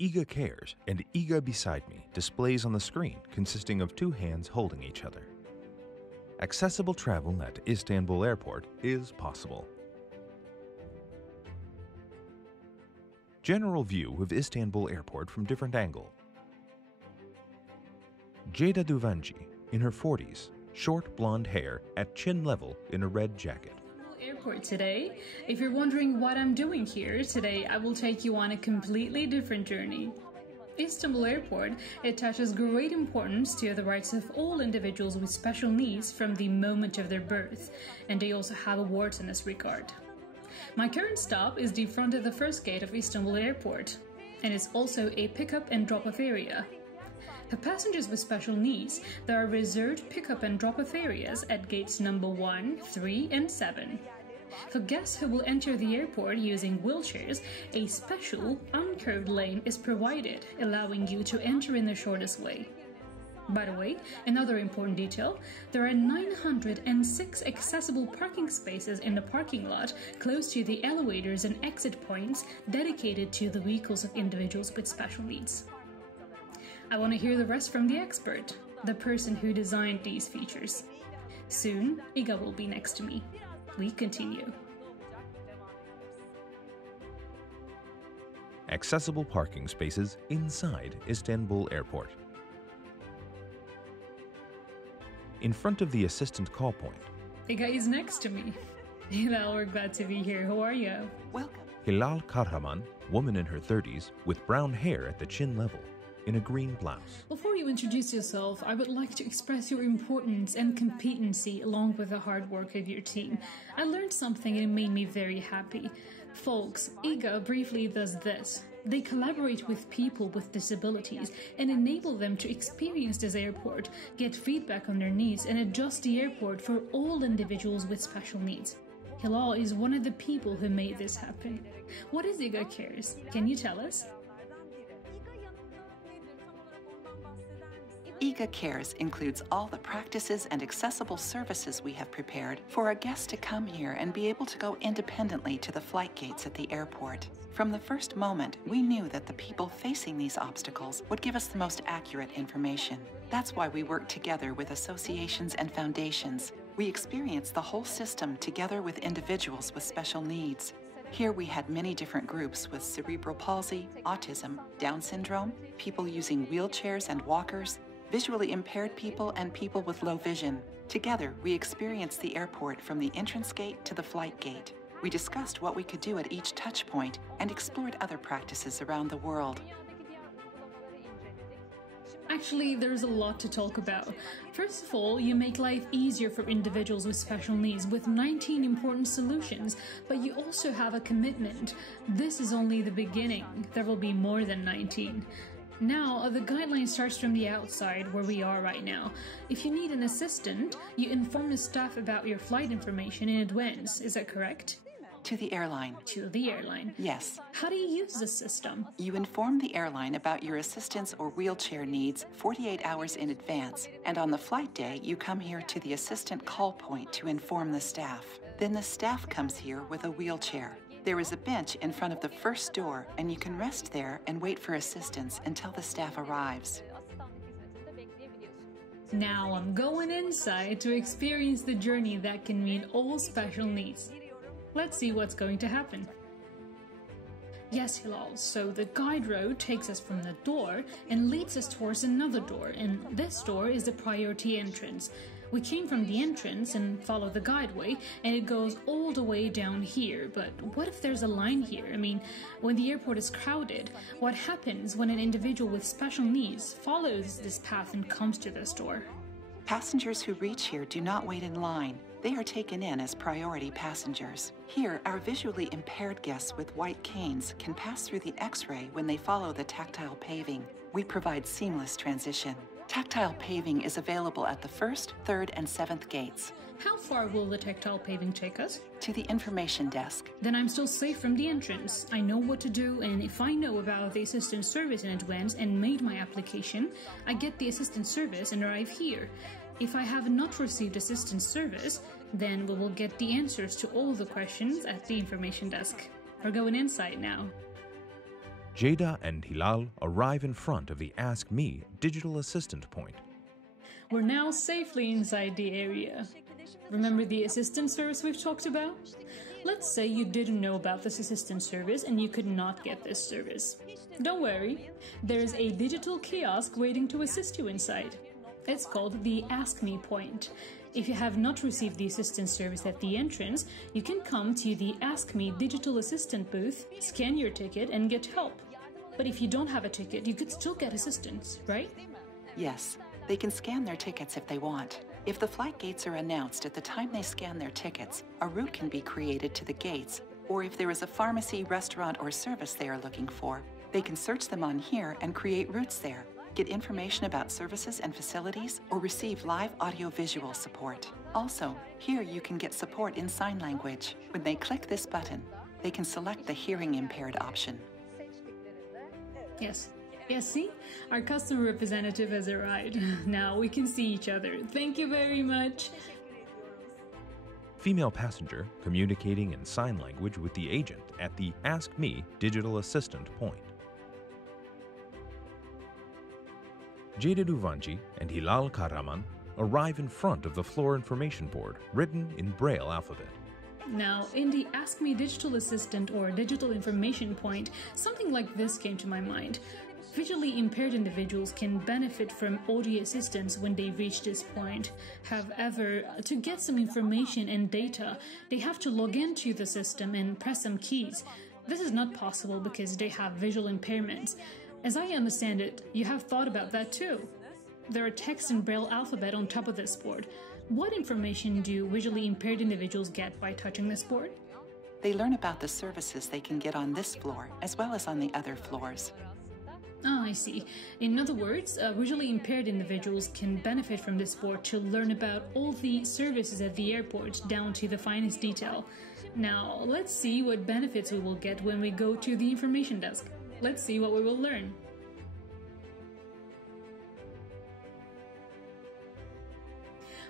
İGAcares and İGA Beside Me displays on the screen consisting of two hands holding each other. Accessible travel at Istanbul Airport is possible. General view of Istanbul Airport from different angle. Ceyda Düvenci, in her 40s, short blonde hair at chin level in a red jacket. Airport today. If you're wondering what I'm doing here today, I will take you on a completely different journey. Istanbul Airport attaches great importance to the rights of all individuals with special needs from the moment of their birth, and they also have awards in this regard. My current stop is the front of the first gate of Istanbul Airport, and it's also a pickup and drop-off area. For passengers with special needs, there are reserved pickup and drop-off areas at gates number 1, 3, and 7. For guests who will enter the airport using wheelchairs, a special, uncurved lane is provided, allowing you to enter in the shortest way. By the way, another important detail, there are 906 accessible parking spaces in the parking lot close to the elevators and exit points dedicated to the vehicles of individuals with special needs. I want to hear the rest from the expert, the person who designed these features. Soon, İGA will be next to me. We continue. Accessible parking spaces inside Istanbul Airport. In front of the assistant call point. İGA is next to me. Hilal, we're glad to be here. How are you? Welcome. Hilal Kahraman, woman in her 30s, with brown hair at the chin level, in a green blouse. Before you introduce yourself, I would like to express your importance and competency along with the hard work of your team. I learned something and it made me very happy. Folks, İGA briefly does this. They collaborate with people with disabilities and enable them to experience this airport, get feedback on their needs, and adjust the airport for all individuals with special needs. Hilal is one of the people who made this happen. What is İGAcares? Can you tell us? İGAcares includes all the practices and accessible services we have prepared for a guest to come here and be able to go independently to the flight gates at the airport. From the first moment, we knew that the people facing these obstacles would give us the most accurate information. That's why we work together with associations and foundations. We experience the whole system together with individuals with special needs. Here we had many different groups with cerebral palsy, autism, Down syndrome, people using wheelchairs and walkers, visually impaired people, and people with low vision. Together, we experienced the airport from the entrance gate to the flight gate. We discussed what we could do at each touch point and explored other practices around the world. Actually, there's a lot to talk about. First of all, you make life easier for individuals with special needs with 19 important solutions, but you also have a commitment. This is only the beginning. There will be more than 19. Now, the guideline starts from the outside, where we are right now. If you need an assistant, you inform the staff about your flight information in advance. Is that correct? To the airline. To the airline. Yes. How do you use this system? You inform the airline about your assistance or wheelchair needs 48 hours in advance, and on the flight day, you come here to the assistant call point to inform the staff. Then the staff comes here with a wheelchair. There is a bench in front of the first door, and you can rest there and wait for assistance until the staff arrives. Now I'm going inside to experience the journey that can mean all special needs. Let's see what's going to happen. Yes, Hilal, so the guide road takes us from the door and leads us towards another door, and this door is the priority entrance. We came from the entrance and follow the guideway, and it goes all the way down here. But what if there's a line here? I mean, when the airport is crowded, what happens when an individual with special needs follows this path and comes to this door? Passengers who reach here do not wait in line. They are taken in as priority passengers. Here, our visually impaired guests with white canes can pass through the X-ray when they follow the tactile paving. We provide seamless transition. Tactile paving is available at the 1st, 3rd, and 7th gates. How far will the tactile paving take us? To the information desk. Then I'm still safe from the entrance. I know what to do, and if I know about the assistance service in advance and made my application, I get the assistance service and arrive here. If I have not received assistance service, then we will get the answers to all the questions at the information desk. We're going inside now. Ceyda and Hilal arrive in front of the Ask Me digital assistant point. We're now safely inside the area. Remember the assistant service we've talked about? Let's say you didn't know about this assistant service and you could not get this service. Don't worry, there's a digital kiosk waiting to assist you inside. It's called the Ask Me point. If you have not received the assistance service at the entrance, you can come to the Ask Me digital assistant booth, scan your ticket and get help. But if you don't have a ticket, you could still get assistance, right? Yes, they can scan their tickets if they want. If the flight gates are announced at the time they scan their tickets, a route can be created to the gates, or if there is a pharmacy, restaurant, or service they are looking for, they can search them on here and create routes there, get information about services and facilities, or receive live audio-visual support. Also, here you can get support in sign language. When they click this button, they can select the hearing impaired option. Yes, see? Our customer representative has arrived. Now we can see each other. Thank you very much. Female passenger communicating in sign language with the agent at the Ask Me digital assistant point. Ceyda Düvenci and Hilal Karaman arrive in front of the floor information board written in Braille alphabet. Now, in the Ask Me digital assistant or digital information point, something like this came to my mind. Visually impaired individuals can benefit from audio assistance when they reach this point. However, to get some information and data, they have to log into the system and press some keys. This is not possible because they have visual impairments. As I understand it, you have thought about that too. There are text in Braille alphabet on top of this board. What information do visually impaired individuals get by touching this board? They learn about the services they can get on this floor, as well as on the other floors. Oh, I see. In other words, visually impaired individuals can benefit from this board to learn about all the services at the airport down to the finest detail. Now, let's see what benefits we will get when we go to the information desk. Let's see what we will learn.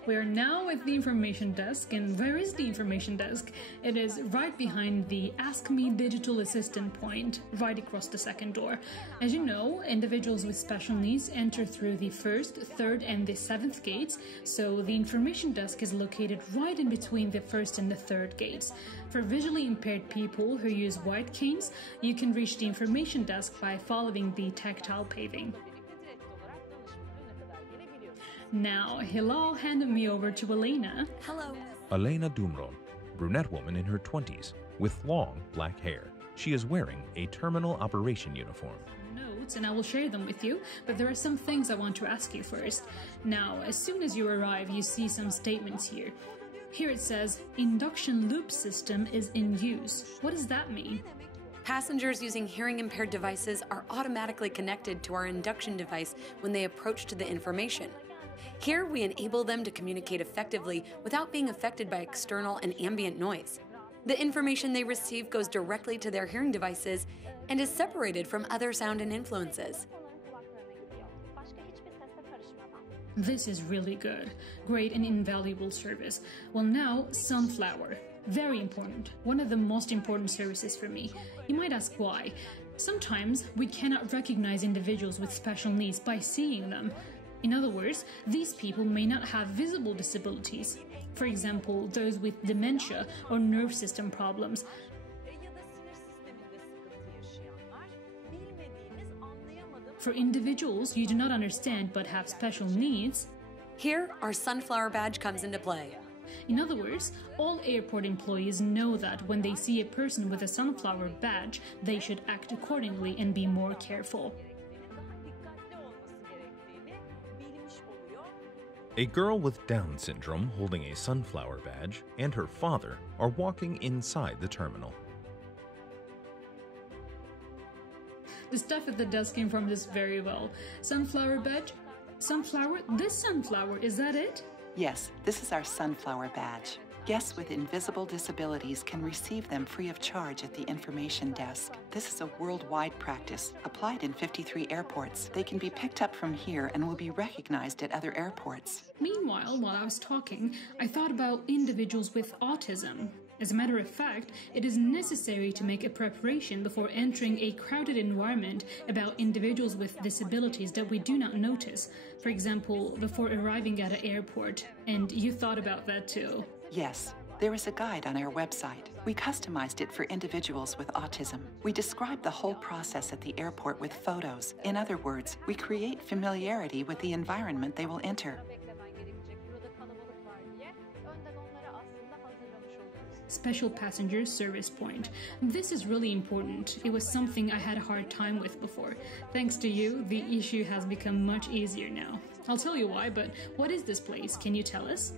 We are now at the information desk, and where is the information desk? It is right behind the Ask Me digital assistant point, right across the second door. As you know, individuals with special needs enter through the first, third, and the seventh gates, so the information desk is located right in between the first and the third gates. For visually impaired people who use white canes, you can reach the information desk by following the tactile paving. Now, Hilal handed me over to Elena. Hello. Elena Dumron, brunette woman in her 20s, with long black hair. She is wearing a terminal operation uniform. Notes, and I will share them with you, but there are some things I want to ask you first. Now, as soon as you arrive, you see some statements here. Here it says, induction loop system is in use. What does that mean? Passengers using hearing-impaired devices are automatically connected to our induction device when they approach to the information. Here, we enable them to communicate effectively without being affected by external and ambient noise. The information they receive goes directly to their hearing devices and is separated from other sound and influences. This is really good. Great and invaluable service. Well, now, Sunflower. Very important. One of the most important services for me. You might ask why. Sometimes we cannot recognize individuals with special needs by seeing them. In other words, these people may not have visible disabilities. For example, those with dementia or nerve system problems. For individuals you do not understand but have special needs, here, our Sunflower badge comes into play. In other words, all airport employees know that when they see a person with a sunflower badge, they should act accordingly and be more careful. A girl with Down syndrome holding a sunflower badge and her father are walking inside the terminal. The staff at the desk informed us very well. Sunflower badge? Sunflower? This sunflower, is that it? Yes, this is our Sunflower badge. Guests with invisible disabilities can receive them free of charge at the information desk. This is a worldwide practice, applied in 53 airports. They can be picked up from here and will be recognized at other airports. Meanwhile, while I was talking, I thought about individuals with autism. As a matter of fact, it is necessary to make a preparation before entering a crowded environment about individuals with disabilities that we do not notice. For example, before arriving at an airport. And you thought about that too. Yes. There is a guide on our website. We customized it for individuals with autism. We describe the whole process at the airport with photos. In other words, we create familiarity with the environment they will enter. Special passenger service point. This is really important. It was something I had a hard time with before. Thanks to you, the issue has become much easier now. I'll tell you why, but what is this place? Can you tell us?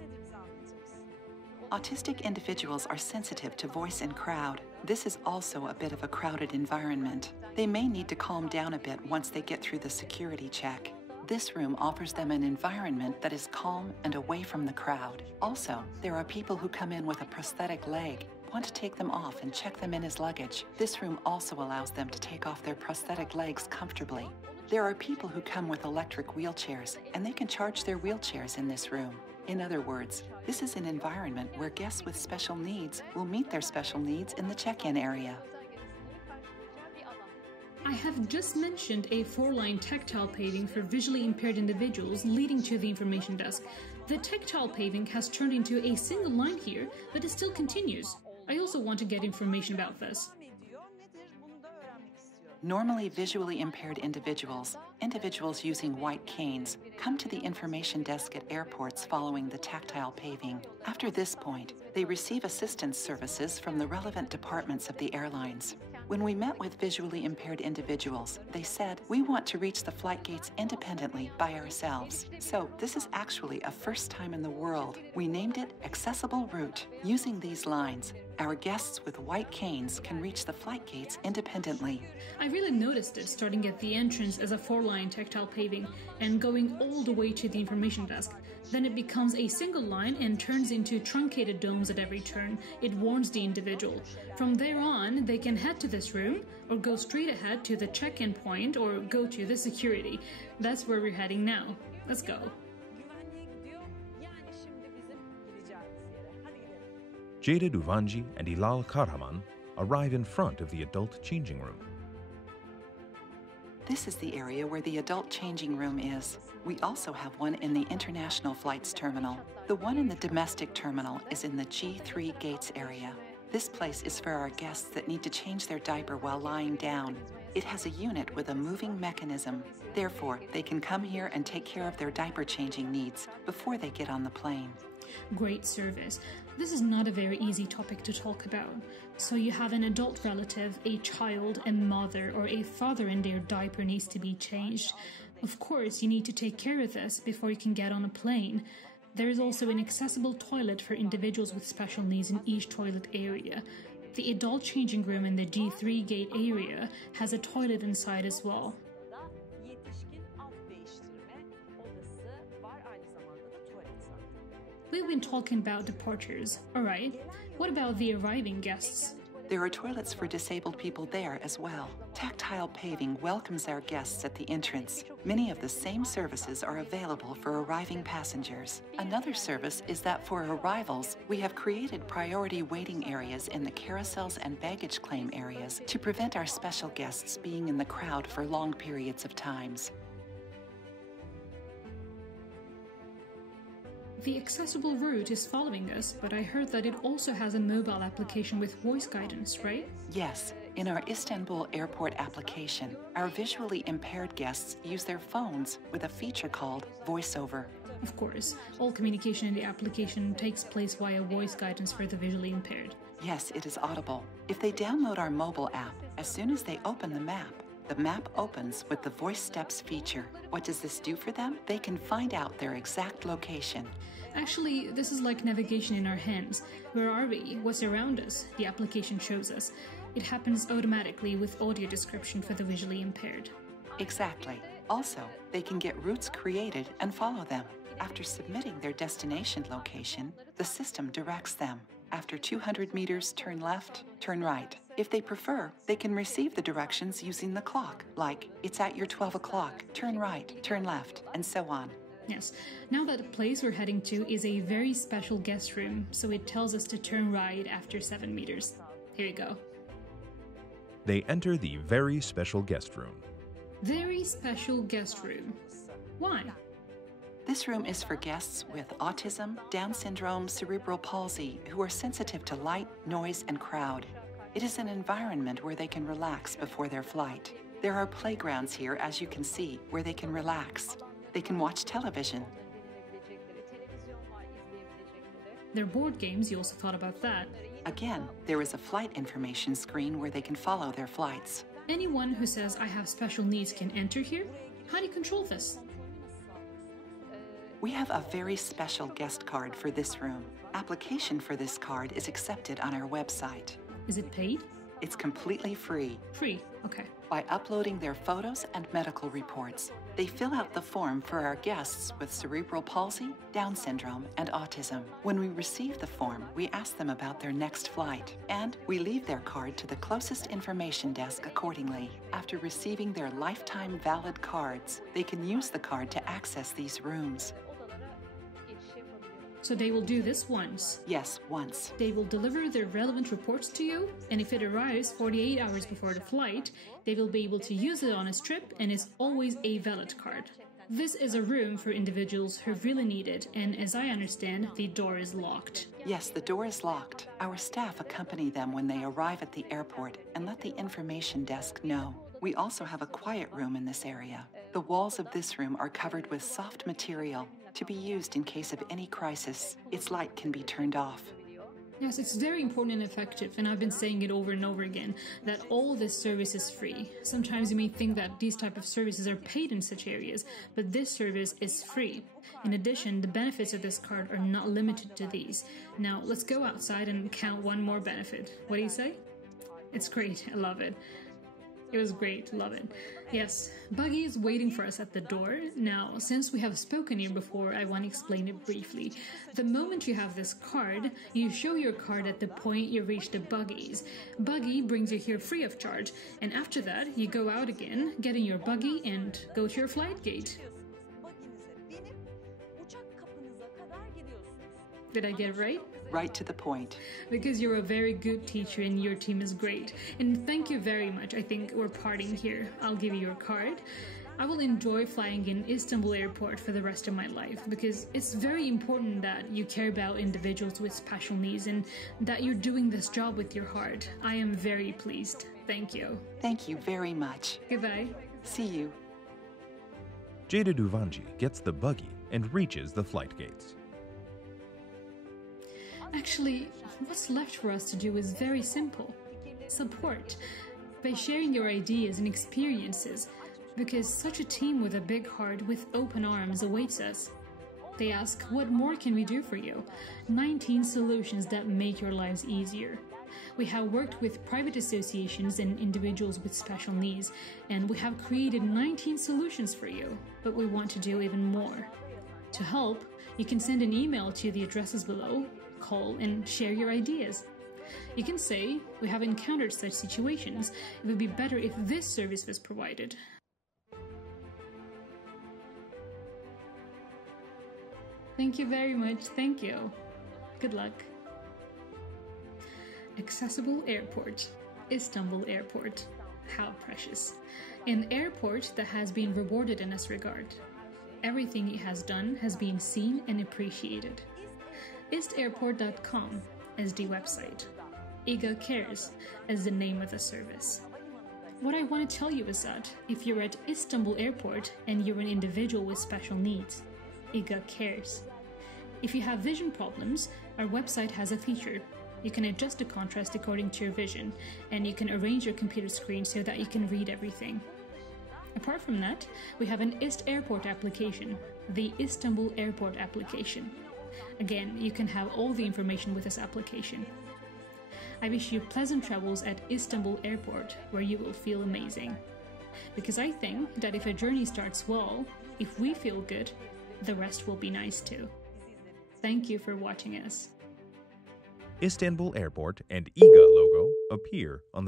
Autistic individuals are sensitive to voice and crowd. This is also a bit of a crowded environment. They may need to calm down a bit once they get through the security check. This room offers them an environment that is calm and away from the crowd. Also, there are people who come in with a prosthetic leg, want to take them off and check them in as luggage. This room also allows them to take off their prosthetic legs comfortably. There are people who come with electric wheelchairs, and they can charge their wheelchairs in this room. In other words, this is an environment where guests with special needs will meet their special needs in the check-in area. I have just mentioned a 4-line tactile paving for visually impaired individuals leading to the information desk. The tactile paving has turned into a single line here, but it still continues. I also want to get information about this. Normally visually impaired individuals using white canes, come to the information desk at airports following the tactile paving. After this point, they receive assistance services from the relevant departments of the airlines. When we met with visually impaired individuals, they said, "We want to reach the flight gates independently by ourselves." So this is actually a first time in the world. We named it Accessible Route. Using these lines, our guests with white canes can reach the flight gates independently. I really noticed it starting at the entrance as a 4-line tactile paving and going all the way to the information desk. Then it becomes a single line and turns into truncated domes at every turn. It warns the individual. From there on, they can head to this room, or go straight ahead to the check-in point, or go to the security. That's where we're heading now. Let's go. Ceyda Düvenci and Hilal Kahraman arrive in front of the adult changing room. This is the area where the adult changing room is. We also have one in the international flights terminal. The one in the domestic terminal is in the G3 gates area. This place is for our guests that need to change their diaper while lying down. It has a unit with a moving mechanism. Therefore, they can come here and take care of their diaper changing needs before they get on the plane. Great service. This is not a very easy topic to talk about. So you have an adult relative, a child, a mother, or a father, and their diaper needs to be changed. Of course, you need to take care of this before you can get on a plane. There is also an accessible toilet for individuals with special needs in each toilet area. The adult changing room in the G3 gate area has a toilet inside as well. We've been talking about departures. Alright, what about the arriving guests? There are toilets for disabled people there as well. Tactile paving welcomes our guests at the entrance. Many of the same services are available for arriving passengers. Another service is that for arrivals, we have created priority waiting areas in the carousels and baggage claim areas to prevent our special guests being in the crowd for long periods of times. The accessible route is following us, but I heard that it also has a mobile application with voice guidance, right? Yes. In our Istanbul Airport application, our visually impaired guests use their phones with a feature called VoiceOver. Of course, all communication in the application takes place via voice guidance for the visually impaired. Yes, it is audible. If they download our mobile app, as soon as they open the map opens with the Voice Steps feature. What does this do for them? They can find out their exact location. Actually, this is like navigation in our hands. Where are we? What's around us? The application shows us. It happens automatically with audio description for the visually impaired. Exactly. Also, they can get routes created and follow them. After submitting their destination location, the system directs them. After 200 meters, turn left, turn right. If they prefer, they can receive the directions using the clock, like, it's at your 12 o'clock, turn right, turn left, and so on. Yes. Now that the place we're heading to is a very special guest room, so it tells us to turn right after 7 meters. Here you go. They enter the very special guest room. Very special guest room. Why? This room is for guests with autism, Down syndrome, cerebral palsy, who are sensitive to light, noise, and crowd. It is an environment where they can relax before their flight. There are playgrounds here, as you can see, where they can relax. They can watch television. Their board games, you also thought about that. Again, there is a flight information screen where they can follow their flights. Anyone who says I have special needs can enter here? How do you control this? We have a very special guest card for this room. Application for this card is accepted on our website. Is it paid? It's completely free. Free, okay. By uploading their photos and medical reports, they fill out the form for our guests with cerebral palsy, Down syndrome, and autism. When we receive the form, we ask them about their next flight, and we leave their card to the closest information desk accordingly. After receiving their lifetime valid cards, they can use the card to access these rooms. So they will do this once. Yes, once. They will deliver their relevant reports to you, and if it arrives 48 hours before the flight, they will be able to use it on a trip, and it's always a valid card. This is a room for individuals who really need it, and as I understand, the door is locked. Yes, the door is locked. Our staff accompany them when they arrive at the airport and let the information desk know. We also have a quiet room in this area. The walls of this room are covered with soft material to be used in case of any crisis. Its light can be turned off. Yes, it's very important and effective, and I've been saying it over and over again, that all this service is free. Sometimes you may think that these type of services are paid in such areas, but this service is free. In addition, the benefits of this card are not limited to these. Now, let's go outside and count one more benefit. What do you say? It's great, I love it. It was great, love it. Yes, Buggy is waiting for us at the door. Now, since we have spoken here before, I want to explain it briefly. The moment you have this card, you show your card at the point you reach the Buggies. Buggy brings you here free of charge, and after that, you go out again, get in your Buggy, and go to your flight gate. Did I get it right? Right to the point. Because you're a very good teacher and your team is great. And thank you very much. I think we're parting here. I'll give you your card. I will enjoy flying in Istanbul Airport for the rest of my life because it's very important that you care about individuals with special needs and that you're doing this job with your heart. I am very pleased. Thank you. Thank you very much. Goodbye. See you. Ceyda Düvenci gets the buggy and reaches the flight gates. Actually, what's left for us to do is very simple. Support. By sharing your ideas and experiences, because such a team with a big heart with open arms awaits us. They ask, what more can we do for you? 19 solutions that make your lives easier. We have worked with private associations and individuals with special needs, and we have created 19 solutions for you, but we want to do even more. To help, you can send an email to the addresses below, call and share your ideas. You can say, we have encountered such situations. It would be better if this service was provided. Thank you very much. Thank you. Good luck. Accessible Airport. Istanbul Airport. How precious. An airport that has been rewarded in this regard. Everything it has done has been seen and appreciated. istairport.com as the website. İGAcares as the name of the service. What I want to tell you is that if you're at Istanbul Airport and you're an individual with special needs, İGAcares. If you have vision problems, our website has a feature. You can adjust the contrast according to your vision, and you can arrange your computer screen so that you can read everything. Apart from that, we have an İST application, the Istanbul Airport application. Again, you can have all the information with this application. I wish you pleasant travels at Istanbul Airport, where you will feel amazing. Because I think that if a journey starts well, if we feel good, the rest will be nice too. Thank you for watching us. Istanbul Airport and İGA logo appear on the